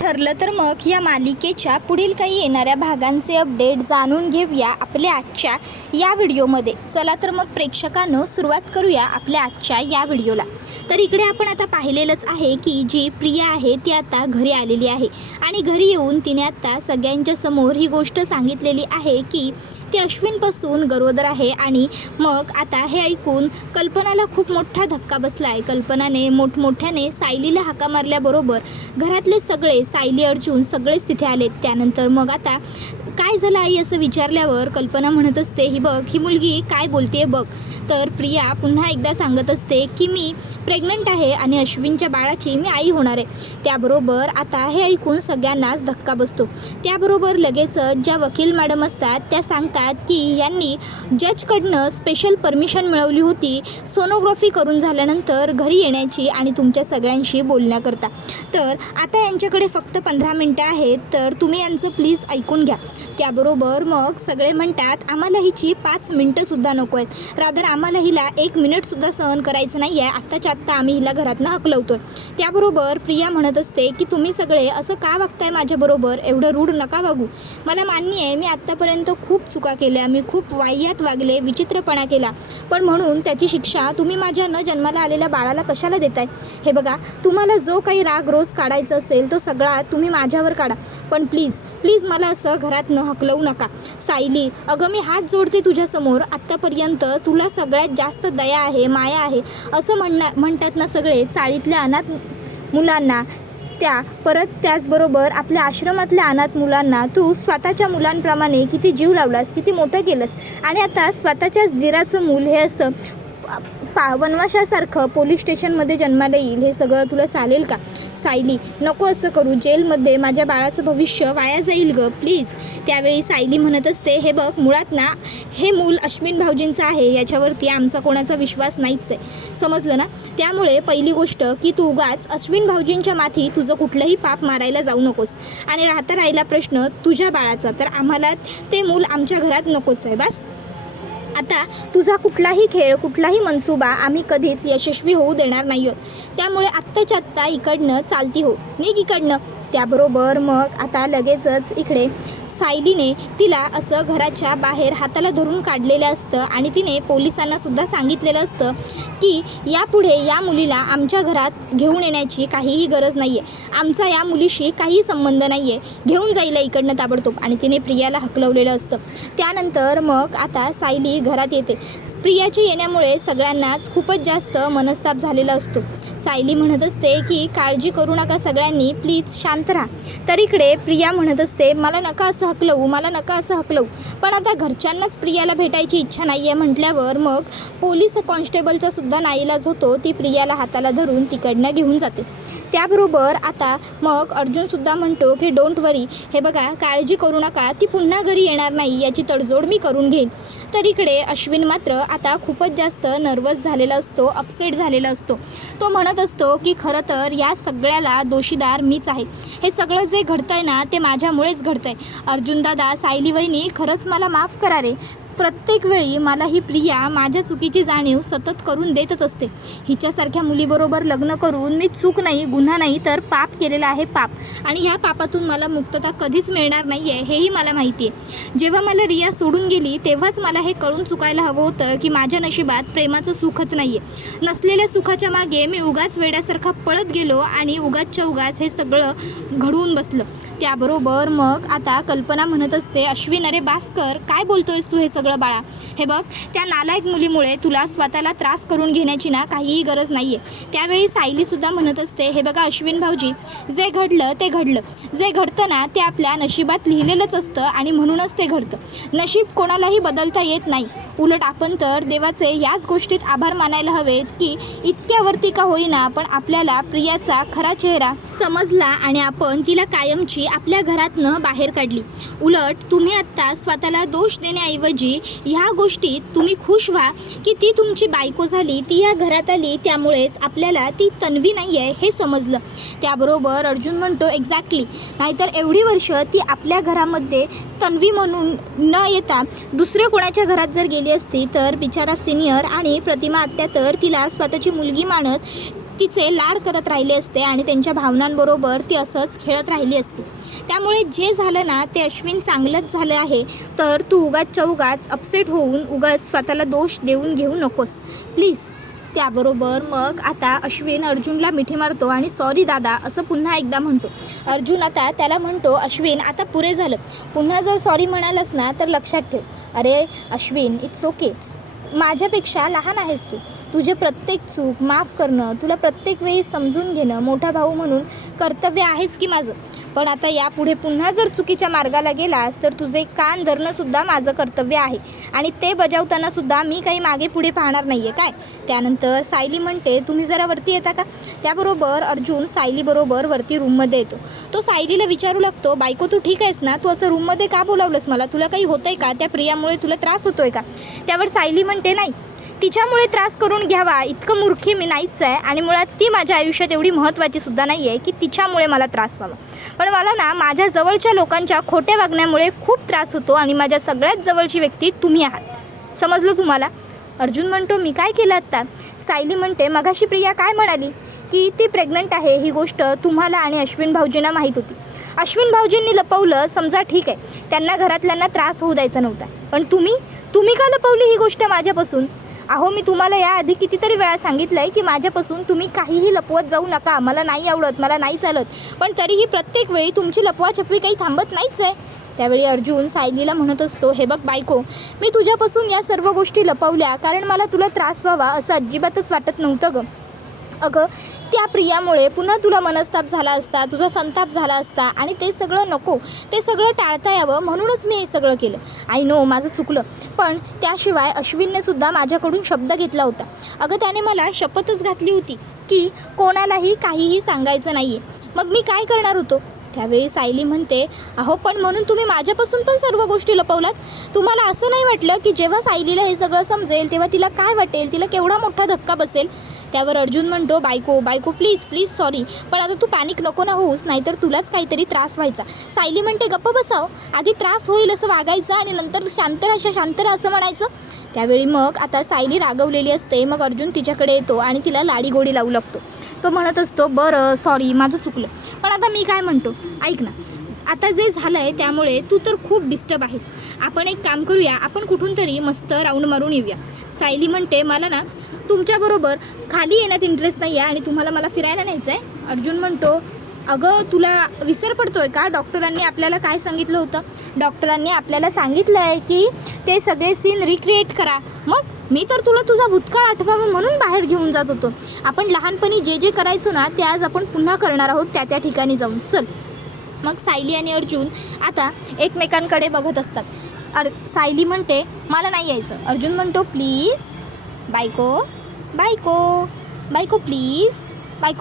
ठरलं तर मग या मालिकेच्या पुढील काही येणाऱ्या भागांचे अपडेट जाणून घेऊया आपल्या आजच्या या व्हिडिओमध्ये। चला तर मग प्रेक्षकांनो सुरुवात करूया आपल्या आजच्या या व्हिडिओला। तर इकडे आपण आता पाहिलेलंच आहे की जी प्रिया आहे ती आता घरी आलेली आहे आणि घरी येऊन तिने आता सगळ्यांच्या समोर ही गोष्ट सांगितलेली आहे की ती अश्विनपासून गरोदर आहे। आणि मग आता हे ऐकून कल्पनाला खूप मोठा धक्का बसला आहे। कल्पनाने मोठमोठ्याने सायलीला हाका मारल्याबरोबर घरातले सगळे सायली अर्जुन सगळेच तिथे आले। त्यानंतर मग आता काय झालं आई असं विचारल्यावर कल्पना म्हणत असते ही बघ ही मुलगी काय बोलते बघ। तर प्रिया पुन्हा एकदा सांगत असते की मी प्रेग्नंट आहे आणि अश्विनच्या बाळाची मी आई होणार आहे। त्याबरोबर आता हे ऐकून सगळ्यांनाच धक्का बसतो। त्याबरोबर लगेचच ज्या वकील मॅडम असतात त्या सांगतात की यांनी जजकडनं स्पेशल परमिशन मिळवली होती सोनोग्राफी करून झाल्यानंतर घरी येण्याची आणि तुमच्या सगळ्यांशी बोलण्याकरता। तर आता यांच्याकडे फक्त 15 मिनटं आहेत, तर तुम्ही यांचं प्लीज ऐकून घ्या। त्याबरोबर मग सगळे म्हणतात आम्हाला हिची 5 मिनटंसुद्धा नको आहेत, रादर आम्हाला हिला 1 मिनिटसुद्धा सहन करायचं नाही आहे, आत्ताच्या आत्ता आम्ही हिला घरातनं हकलवतो। त्याबरोबर प्रिया म्हणत असते की तुम्ही सगळे असं का वागताय माझ्याबरोबर, एवढं रूढ नका वागू। मला मान्य आहे मी आत्तापर्यंत खूप चुका केल्या, मी खूप वाह्यात वागले, विचित्रपणा केला, पण म्हणून त्याची शिक्षा तुम्ही माझ्या न जन्माला आलेल्या बाळाला कशाला देताय। हे बघा तुम्हाला जो काही राग रोज काढायचा असेल तो सगळा तुम्ही माझ्यावर काढा, पण प्लीज प्लीज मला असं घरात न हकलवू नका। सायली अगं मी हात जोडते तुझ्यासमोर, आत्तापर्यंत तुला सगळ्यात जास्त दया आहे, माया आहे असं म्हणतात ना सगळे चाळीतल्या अनाथ मुलांना, त्या परत त्याचबरोबर आपल्या आश्रमातल्या अनाथ मुलांना तू स्वतःच्या मुलांप्रमाणे किती जीव लावलास, किती मोठं केलंस, आणि आता स्वतःच्याच दिराचं मूल हे असं वनवासासारखं पोलीस स्टेशनमध्ये जन्माला येईल, हे सगळं तुला चालेल का। सायली नको असं करू, जेलमध्ये माझ्या बाळाचं भविष्य वाया जाईल ग प्लीज। त्यावेळी सायली म्हणत असते हे बघ मुळात ना हे मूल अश्विन भाऊजींचं आहे, याच्यावरती आमचा कोणाचा विश्वास नाहीच आहे, समजलं ना। त्यामुळे पहिली गोष्ट की तू उगाच अश्विन भाऊजींच्या माथी तुझं कुठलंही पाप मारायला जाऊ नकोस, आणि राहिला प्रश्न तुझ्या बाळाचा, तर आम्हाला ते मूल आमच्या घरात नकोच आहे बस। आता तुझा कुठलाही खेळ कुठलाही मनसुबा आम्ही कधीच यशस्वी होऊ देणार नाही आहोत, त्यामुळे आत्ताच्या आत्ता इकडनं चालती हो, निघ इकडनं। त्याबरोबर मग आता लगेचच इकडे सायलीने तिला असं घराच्या बाहेर हाताला धरून काढलेलं असतं आणि तिने पोलिसांनासुद्धा सांगितलेलं असतं की यापुढे या मुलीला आमच्या घरात घेऊन येण्याची काहीही गरज नाही आहे, आमचा या मुलीशी काही संबंध नाही आहे, घेऊन जायला इकडनं ताबडतोब, आणि तिने प्रियाला हकलवलेलं असतं। त्यानंतर मग आता सायली घरात येते। प्रियाच्या येण्यामुळे सगळ्यांनाच खूपच जास्त मनस्ताप झालेला असतो। सायली म्हणत असते की काळजी करू नका सगळ्यांनी, प्लीज शांत राहा। तर इकडे प्रिया म्हणत असते मला नका असं हकलवू, मला नका असं हकलवू, पण आता घरच्यांनाच प्रियाला भेटायची इच्छा नाही आहे म्हटल्यावर मग पोलीस कॉन्स्टेबलचा सुद्धा नाईलाज होतो, ती प्रियाला हाताला धरून तिकडनं घेऊन जाते। त्याबरोबर आता मग अर्जुनसुद्धा म्हणतो की डोंट वरी, हे बघा काळजी करू नका, ती पुन्हा घरी येणार नाही याची तडजोड मी करून घेईन। तर इकडे अश्विन मात्र आता खूपच जास्त नर्वस झालेला असतो, अपसेट झालेला असतो। तो म्हणत असतो की खरं तर या सगळ्याला दोषीदार मीच आहे, हे सगळं जे घडतंय ना ते माझ्यामुळेच घडतंय। अर्जुन दादा, सायली वहिनी खरंच मला माफ करा रे, प्रत्येक वेळी मला ही प्रिया माझ्या चुकीची जाणीव सतत करून देतच असते। हिच्यासारख्या मुलीबरोबर लग्न करून मी चूक नाही, गुन्हा नाही, तर पाप केलेला आहे पाप, आणि ह्या पापातून मला मुक्तता कधीच मिळणार नाही आहे हेही मला माहिती आहे। जेव्हा मला रिया सोडून गेली तेव्हाच मला हे कळून चुकायला हवं होतं की माझ्या नशिबात प्रेमाचं सुखच नाही आहे, नसलेल्या सुखाच्या मागे मी उगाच वेड्यासारखा पळत गेलो आणि उगाचच्या उगाच हे सगळं घडवून बसलं। त्याबरोबर मग आता कल्पना म्हणत असते अश्विन अरे भास्कर काय बोलतोयस तू हे सगळं बाळा, हे बघ त्या नालायक मुलीमुळे तुला स्वतःला त्रास करून घेण्याची ना काहीही गरज नाही आहे। त्यावेळी सायलीसुद्धा म्हणत असते हे बघा अश्विन भाऊजी, जे घडलं ते घडलं, जे घडतं ना ते आपल्या नशिबात लिहिलेलंच असतं आणि म्हणूनच ते घडतं। नशीब कोणालाही बदलता येत नाही, उलट आपण तर देवाचे याच गोष्टीत आभार मानायला हवेत की इतक्यावरती का होईना पण आपल्याला प्रियाचा खरा चेहरा समजला आणि आपण तिला कायमची आपल्या घरातनं बाहेर काढली। उलट तुम्ही आत्ता स्वतःला दोष देण्याऐवजी ह्या गोष्टीत तुम्ही खुश व्हा की ती तुमची बायको झाली, ती या घरात आली, त्यामुळेच आपल्याला ती तन्वी नाही आहे हे समजलं। त्याबरोबर अर्जुन म्हणतो एक्झॅक्टली, नाहीतर एवढी वर्ष ती आपल्या घरामध्ये तन्वी म्हणून न येता दुसऱ्या कोणाच्या घरात जर गेली असती तर बिचारा सिनियर आणि प्रतिमा आत्या तर तिला स्वतःची मुलगी मानत तिचे लाड करत राहिले असते आणि त्यांच्या भावनांबरोबर ती असंच खेळत राहिली असती. त्यामुळे जे झालं ना ते अश्विन चांगलंच झालं आहे. तर तू उगाचच्या उगाच अपसेट होऊन उगाच स्वतःला दोष देऊन घेऊ नकोस प्लीज. त्याबरोबर मग आता अश्विन अर्जुनला मिठी मारतो आणि सॉरी दादा असं पुन्हा एकदा म्हणतो. अर्जुन आता त्याला म्हणतो, अश्विन आता पुरे झालं, पुन्हा जर सॉरी म्हणालास ना तर लक्षात ठेव. अरे अश्विन, इट्स ओके, माझ्यापेक्षा लहान आहेस तू, तुझे प्रत्येक चूक माफ करणं, तुला प्रत्येक वेळी समजून घेणं मोठा भाऊ म्हणून कर्तव्य आहेच की माझं. पण आता यापुढे पुन्हा जर चुकीच्या मार्गाला गेलास तर तुझे कान धरणंसुद्धा माझं कर्तव्य आहे आणि ते बजावतानासुद्धा मी काही मागे पुढे पाहणार नाही आहे काय. त्यानंतर सायली म्हणते, तुम्ही जरा वरती येता का. त्याबरोबर अर्जुन सायलीबरोबर वरती रूममध्ये येतो. तो सायलीला विचारू लागतो, बायको तू ठीक आहेस ना, तू असं रूममध्ये का बोलावलंस मला, तुला काही होतंय का, त्या प्रियामुळे तुला त्रास होतोय का. त्यावर सायली म्हणते, नाही, तिच्यामुळे त्रास करून घ्यावा इतकं मूर्खी मी नाहीच आहे आणि मुळात ती माझ्या आयुष्यात एवढी महत्त्वाची सुद्धा नाही आहे की तिच्यामुळे मला त्रास व्हावा. पण मला ना माझ्या जवळच्या लोकांच्या खोट्या वागण्यामुळे खूप त्रास होतो आणि माझ्या सगळ्यात जवळची व्यक्ती तुम्ही आहात, समजलं तुम्हाला. अर्जुन म्हणतो, मी काय केलं आत्ता. सायली म्हणते, मगाशी प्रिया काय म्हणाली की ती प्रेग्नंट आहे, ही गोष्ट तुम्हाला आणि अश्विन भाऊजींना माहीत होती. अश्विन भाऊजींनी लपवलं समजा, ठीक आहे, त्यांना घरातल्यांना त्रास होऊ द्यायचा नव्हता, पण तुम्ही का लपवली ही गोष्ट माझ्यापासून. अहो मी तुम्हाला याआधी कितीतरी वेळा सांगितलं आहे की माझ्यापासून तुम्ही काहीही लपवत जाऊ नका, मला नाही आवडत, मला नाही चालत, पण तरीही प्रत्येक वेळी तुमची लपवाछपवी काही थांबत नाहीच आहे. त्यावेळी अर्जुन सायलीला म्हणत असतो, हे बघ बायको, मी तुझ्यापासून या सर्व गोष्टी लपवल्या कारण मला तुला त्रास व्हावा असं अजिबातच वाटत नव्हतं गं. अगं त्या प्रियामुळे पुन्हा तुला मनस्ताप झाला असता, तुझा संताप झाला असता आणि ते सगळं नको, ते सगळं टाळता यावं म्हणूनच मी हे सगळं केलं. आय नो माझं चुकलं, पण त्याशिवाय अश्विनने सुद्धा माझ्याकडून शब्द घेतला होता. अगं त्याने मला शपथच घातली होती की कोणालाही काहीही सांगायचं नाही आहे, मग मी काय करणार होतो. त्यावेळी सायली म्हणते, अहो पण म्हणून तुम्ही माझ्यापासून पण सर्व गोष्टी लपवलात. तुम्हाला असं नाही वाटलं की जेव्हा सायलीला हे सगळं समजेल तेव्हा तिला काय वाटेल, तिला केवढा मोठा धक्का बसेल. त्यावर अर्जुन म्हणतो, बायको प्लीज सॉरी, पण आता तू पॅनिक नको ना होऊस, नाहीतर तुलाच काहीतरी त्रास व्हायचा. सायली म्हणते, गप्प बसाव, आधी त्रास होईल असं वागायचं आणि नंतर शांत राहा असं म्हणायचं. त्यावेळी मग आता सायली रागवलेली असते. मग अर्जुन तिच्याकडे येतो आणि तिला लाडी गोडी लावू लागतो. तो म्हणत असतो, बरं सॉरी माझं चुकलं, पण आता मी काय म्हणतो ऐक ना, आता जे झालं आहे त्यामुळे तू तर खूप डिस्टर्ब आहेस, आपण एक काम करूया, आपण कुठून तरी मस्त राऊंड मारून येऊया. सायली म्हणते, मला ना तुमच्याबरोबर खाली येण्यात इंटरेस्ट नाही आहे आणि तुम्हाला मला फिरायला न्यायचं आहे. अर्जुन म्हणतो, अगं तुला विसर पडतोय का, डॉक्टरांनी आपल्याला काय सांगितलं होतं. डॉक्टरांनी आपल्याला सांगितलं आहे की ते सगळे सीन रिक्रिएट करा. मग मी तर तुला तुझा भूतकाळ आठवावा म्हणून बाहेर घेऊन जात होतो. आपण लहानपणी जे जे करायचो ना ते आज आपण पुन्हा करणार आहोत त्या ठिकाणी जाऊन, चल. मग सायली आणि अर्जुन आता एकमेकांकडे बघत असतात. सायली म्हणते, मला नाही यायचं. अर्जुन म्हणतो, प्लीज बायको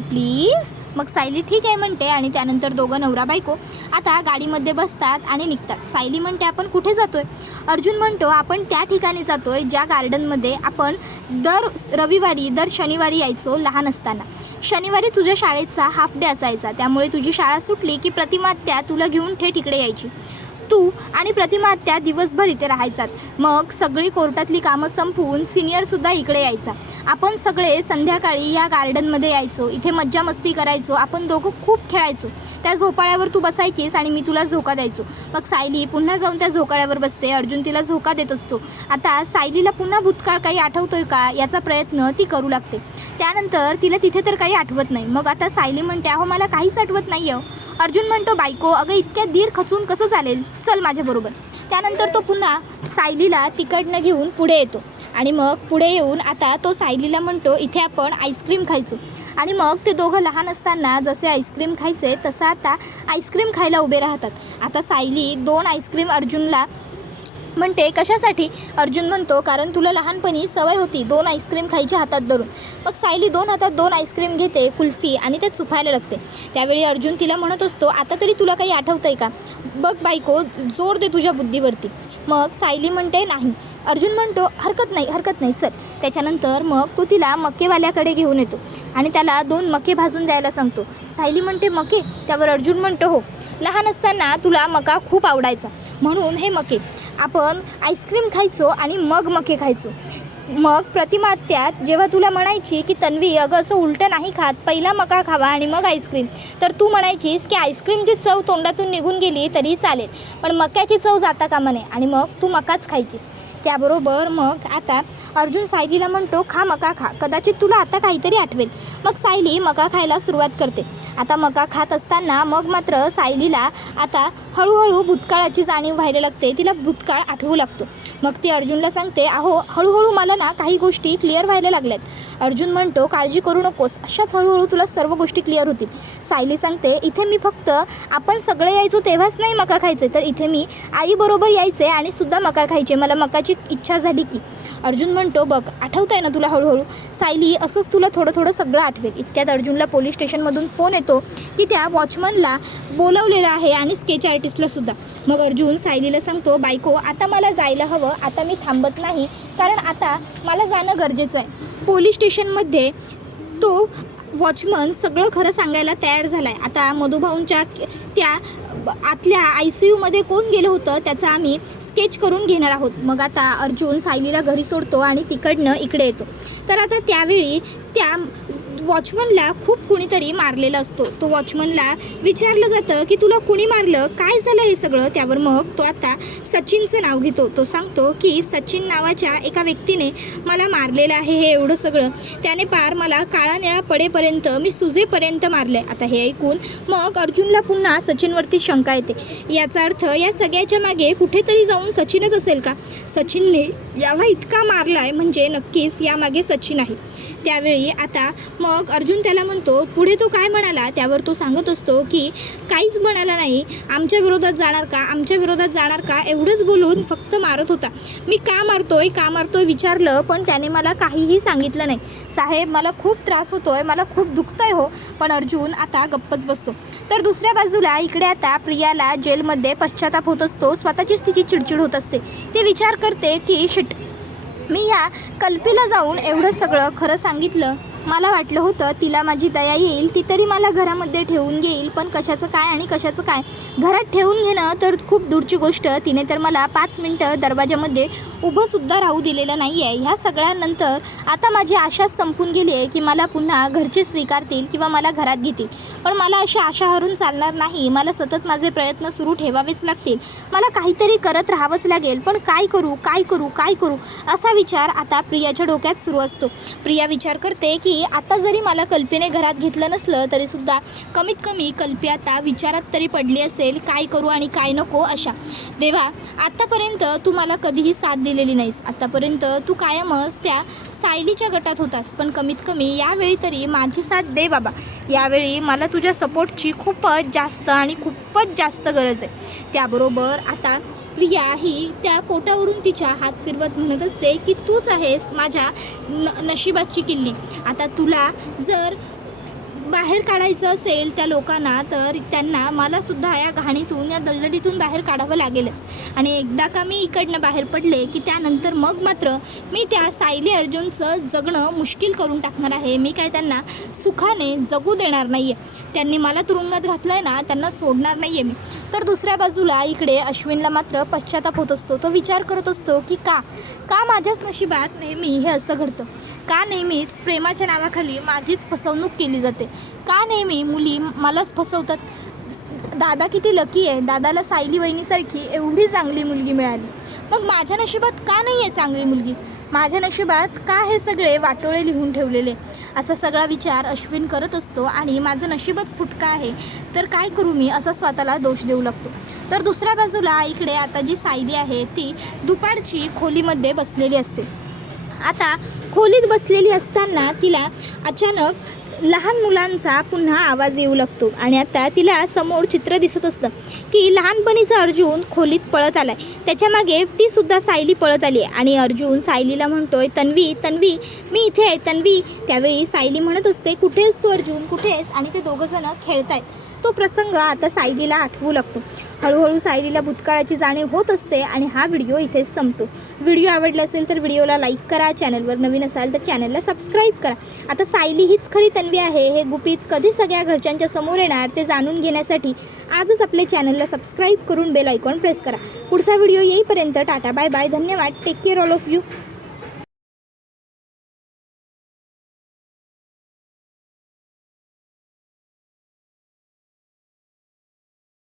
प्लीज. मग सायली ठीक आहे म्हणते आणि त्यानंतर दोघं नवरा बायको आता गाडीमध्ये बसतात आणि निघतात. सायली म्हणते, आपण कुठे जातोय. अर्जुन म्हणतो, आपण त्या ठिकाणी जातोय ज्या गार्डनमध्ये आपण दर रविवारी दर शनिवारी यायचो लहान असताना. शनिवारी तुझ्या शाळेचा हाफ डे असायचा, त्यामुळे तुझी शाळा सुटली की प्रतिमा आत्या तुला घेऊन थेट इकडे यायची. तू आणि प्रतिमा आत्या दिवसभर इथे राहायचात. मग सगळी कोर्टातली कामं संपवून सिनियरसुद्धा इकडे यायचा. आपण सगळे संध्याकाळी या गार्डनमध्ये यायचो, इथे मज्जा मस्ती करायचो, आपण दोघं खूप खेळायचो. त्या झोपाळ्यावर तू बसायचीस आणि मी तुला झोका द्यायचो. मग सायली पुन्हा जाऊन त्या झोकाळ्यावर बसते, अर्जुन तिला झोका देत असतो. आता सायलीला पुन्हा भूतकाळ काही आठवतोय का याचा प्रयत्न ती करू लागते. त्यानंतर तिला तिथे तर काही आठवत नाही. मग आता सायली म्हणते, अहो मला काहीच आठवत नाही आहे. अर्जुन म्हणतो, बायको अगं इतक्या धीर खचून कसं चालेल, चल माझ्याबरोबर. त्यानंतर तो पुन्हा सायलीला तिकडनं घेऊन पुढे येतो आणि मग पुढे येऊन आता तो सायलीला म्हणतो, इथे आपण आईस्क्रीम खायचो. आणि मग ते दोघं लहान असताना जसे आईस्क्रीम खायचे तसं आता आईस्क्रीम खायला उभे राहतात. आता सायली 2 आईस्क्रीम अर्जुनला म्हणते, कशासाठी. अर्जुन म्हणतो, कारण तुला लहानपणी सवय होती 2 आईस्क्रीम खायची हातात धरून. मग सायली 2 हातात 2 आईस्क्रीम घेते कुल्फी आणि ते चुपायला लागते. त्यावेळी अर्जुन तिला म्हणत असतो, आता तरी तुला काही आठवतंय का, बघ बायको जोर दे तुझ्या बुद्धीवरती. मग सायली म्हणते, नाही. अर्जुन म्हणतो, हरकत नाही चल. त्याच्यानंतर मग तो तिला मकेवाल्याकडे घेऊन येतो आणि त्याला 2 मके भाजून द्यायला सांगतो. सायली म्हणते, मके. त्यावर अर्जुन म्हणतो, हो, लहान असताना तुला मका खूप आवडायचा म्हणून हे मके. आपण आईस्क्रीम खायचो आणि मग मके खायचो. मग प्रतिमा त्यात जेव्हा तुला म्हणायची की तन्वी अगं असं उलटं नाही खात, पहिला मका खावा आणि मग आईस्क्रीम, तर तू म्हणायचीस की आईस्क्रीमची चव तोंडातून निघून गेली तरी चालेल, पण मक्याची चव जाता कामा नये, आणि मग तू मकाच खायचीस. त्याबरोबर मग आता अर्जुन सायलीला म्हणतो खा मका खा, कदाचित तुला आता काहीतरी आठवेल. मग सायली मका खायला सुरुवात करते. आता मका खात असताना मग मात्र सायलीला आता हळूहळू भूतकाळाची जाणीव व्हायला लागते. तिला भूतकाळ आठवू लागतो. मग ती अर्जुनला सांगते अहो हळूहळू मला ना काही गोष्टी क्लिअर व्हायला लागल्यात. अर्जुन म्हणतो काळजी करू नकोस, अशाच हळूहळू तुला सर्व गोष्टी क्लिअर होतील. सायली सांगते इथे मी फक्त आपण सगळे यायचो तेव्हाच नाही मका खायचे, तर इथे मी आईबरोबर यायचे आणि सुद्धा मका खायचे, मला मकाची इच्छा झाली की. अर्जुन म्हणतो बघ आठवत आहे ना तुला हळूहळू. सायली असंच तुला थोडं थोडं सगळं आठवेल. इतक्यात अर्जुनला पोलीस स्टेशनमधून फोन येतो की त्या वॉचमनला बोलवलेलं आहे आणि स्केच आर्टिस्टला सुद्धा. मग अर्जुन सायलीला सांगतो बायको आता मला जायला हवं, आता मी थांबत नाही, कारण आता मला जाणं गरजेचं आहे. पोलीस स्टेशनमध्ये तो वॉचमन सगळं खरं सांगायला तयार झाला आहे. आता मधुभाऊंच्या त्या आतल्या ICUमध्ये कोण गेलं होतं त्याचा आम्ही स्केच करून घेणार आहोत. मग आता अर्जुन सायलीला घरी सोडतो आणि तिकडनं इकडे येतो. तर आता त्यावेळी त्या वॉचमनला खूप कुणीतरी मारलेला असतो. तो वॉचमनला विचारलं जातं की तुला कुणी मारलं, काय झालं हे सगळं. त्यावर मग तो आता सचिनचं नाव घेतो. तो सांगतो की सचिन नावाच्या एका व्यक्तीने मला मारलेलं आहे हे एवढं सगळं, त्याने पार मला काळा निळा पडेपर्यंत मी सुजेपर्यंत मारलं आहे. आता हे ऐकून मग अर्जुनला पुन्हा सचिनवरती शंका येते. याचा अर्थ या सगळ्याच्या मागे कुठेतरी जाऊन सचिनच असेल का. सचिनने याला इतका मारला आहे म्हणजे नक्कीच यामागे सचिन आहे. त्यावेळी आता मग अर्जुन त्याला म्हणतो पुढे तो काय म्हणाला. त्यावर तो सांगत असतो की काहीच म्हणाला नाही, आमच्या विरोधात जाणार का, आमच्या विरोधात जाणार का, एवढंच बोलून फक्त मारत होता. मी का मारतोय विचारलं पण त्याने मला काहीही सांगितलं नाही. साहेब मला खूप त्रास होतोय, मला खूप दुखतंय हो. पण अर्जुन आता गप्पच बसतो. तर दुसऱ्या बाजूला इकडे आता प्रियाला जेलमध्ये पश्चाताप होत असतो. स्वतःचीच तिची चिडचिड होत असते. ती विचार करते की शिट, मी ह्या कल्पीला जाऊन एवढं सगळं खरं सांगितलं. मला वाटलं होतं तिला माझी दया येईल, ती तरी मला घरामध्ये ठेवून घेईल, पण कशाचं काय आणि कशाचं काय. घरात ठेवून घेणं तर खूप दूरची गोष्ट, तिने तर मला 5 मिनटं दरवाजामध्ये उभंसुद्धा राहू दिलेलं नाही आहे. ह्या सगळ्यानंतर आता माझी आशा संपून गेली आहे की मला पुन्हा घरचे स्वीकारतील किंवा मला घरात घेतील. पण मला अशी आशा हरून चालणार नाही. मला सतत माझे प्रयत्न सुरू ठेवावेच लागतील. मला काहीतरी करत राहावंच लागेल. पण काय करू असा विचार आता प्रियाच्या डोक्यात सुरू असतो. प्रिया विचार करते की आता जरी मला कल्पीने घरात घेतलं नसलं तरीसुद्धा कमीत कमी कल्पी आता विचारात तरी पडली असेल काय करू आणि काय नको अशा. देवा आत्तापर्यंत तू मला कधीही साथ दिलेली नाहीस. आत्तापर्यंत तू कायमच त्या सायलीच्या गटात होतास, पण कमीत कमी यावेळी तरी माझी साथ दे बाबा. यावेळी मला तुझ्या सपोर्टची खूपच जास्त गरज आहे. त्याबरोबर आता प्रिया ही त्या पोटावरून तिच्या हात फिरवत म्हणत असते की तूच आहेस माझ्या नशिबाची किल्ली. आता तुला जर बाहेर काढायचं असेल त्या लोकांना तर त्यांना मलासुद्धा या घाणीतून या दलदलीतून बाहेर काढावं लागेलच. आणि एकदा का मी इकडनं बाहेर पडले की त्यानंतर मग मात्र मी त्या सायली अर्जुनचं जगणं मुश्किल करून टाकणार आहे. मी काय त्यांना सुखाने जगू देणार नाही आहे. त्यांनी मला तुरुंगात घातलं आहे ना, त्यांना सोडणार नाही आहे मी. तर दुसऱ्या बाजूला इकडे अश्विनला मात्र पश्चाताप होत असतो. तो विचार करत असतो की का माझ्याच नशिबात नेहमी हे असं घडतं, का नेहमीच प्रेमाच्या नावाखाली माझीच फसवणूक केली जाते, का नेहमी मुली मलाच फसवतात. दादा किती लकी आहे, दादाला सायली वहिनीसारखी एवढी चांगली मुलगी मिळाली. मग माझ्या नशिबात का नाही आहे चांगली मुलगी, माझ्या नशिबात का हे सगळे वाटोळे लिहून ठेवलेले. असा सगळा विचार अश्विन करत असतो आणि माझं नशीबच फुटका आहे तर काय करू मी असा स्वतःला दोष देऊ लागतो. तर दुसऱ्या बाजूला इकडे आता जी सायली आहे ती दुपारची खोलीमध्ये बसलेली असते. आता खोलीत बसलेली असताना तिला अचानक लहान मुलांचा पुन्हा आवाज येऊ लागतो आणि आता तिला समोर चित्र दिसत असतं की लहानपणीचा अर्जुन खोलीत पळत आलाय. त्याच्या मागे ती सुद्धा सायली पळत आली आहे आणि अर्जुन सायलीला म्हणतोय तन्वी मी इथे आहे तन्वी. त्यावेळी सायली म्हणत असते कुठे आहेस तू अर्जुन, कुठे आहेस. आणि ते दोघंजणं खेळतायत. तो प्रसंग आता सायलीला आठवू लागतो. हळूहळू सायलीला भूतकाळाची जाणीव होत असते आणि हा व्हिडिओ इथेच संपतो. व्हिडिओ आवडला असेल तर व्हिडिओला लाईक करा, चॅनलवर नवीन असाल तर चॅनलला सबस्क्राईब करा. आता सायली हीच खरी तन्वी आहे हे गुपित कधी सगळ्या घरच्यांच्या समोर येणार ते जाणून घेण्यासाठी आजच आपल्या चॅनलला सबस्क्राईब करून बेल आयकॉन प्रेस करा. पुढचा व्हिडिओ येईपर्यंत टाटा बाय बाय, धन्यवाद, take care all of you.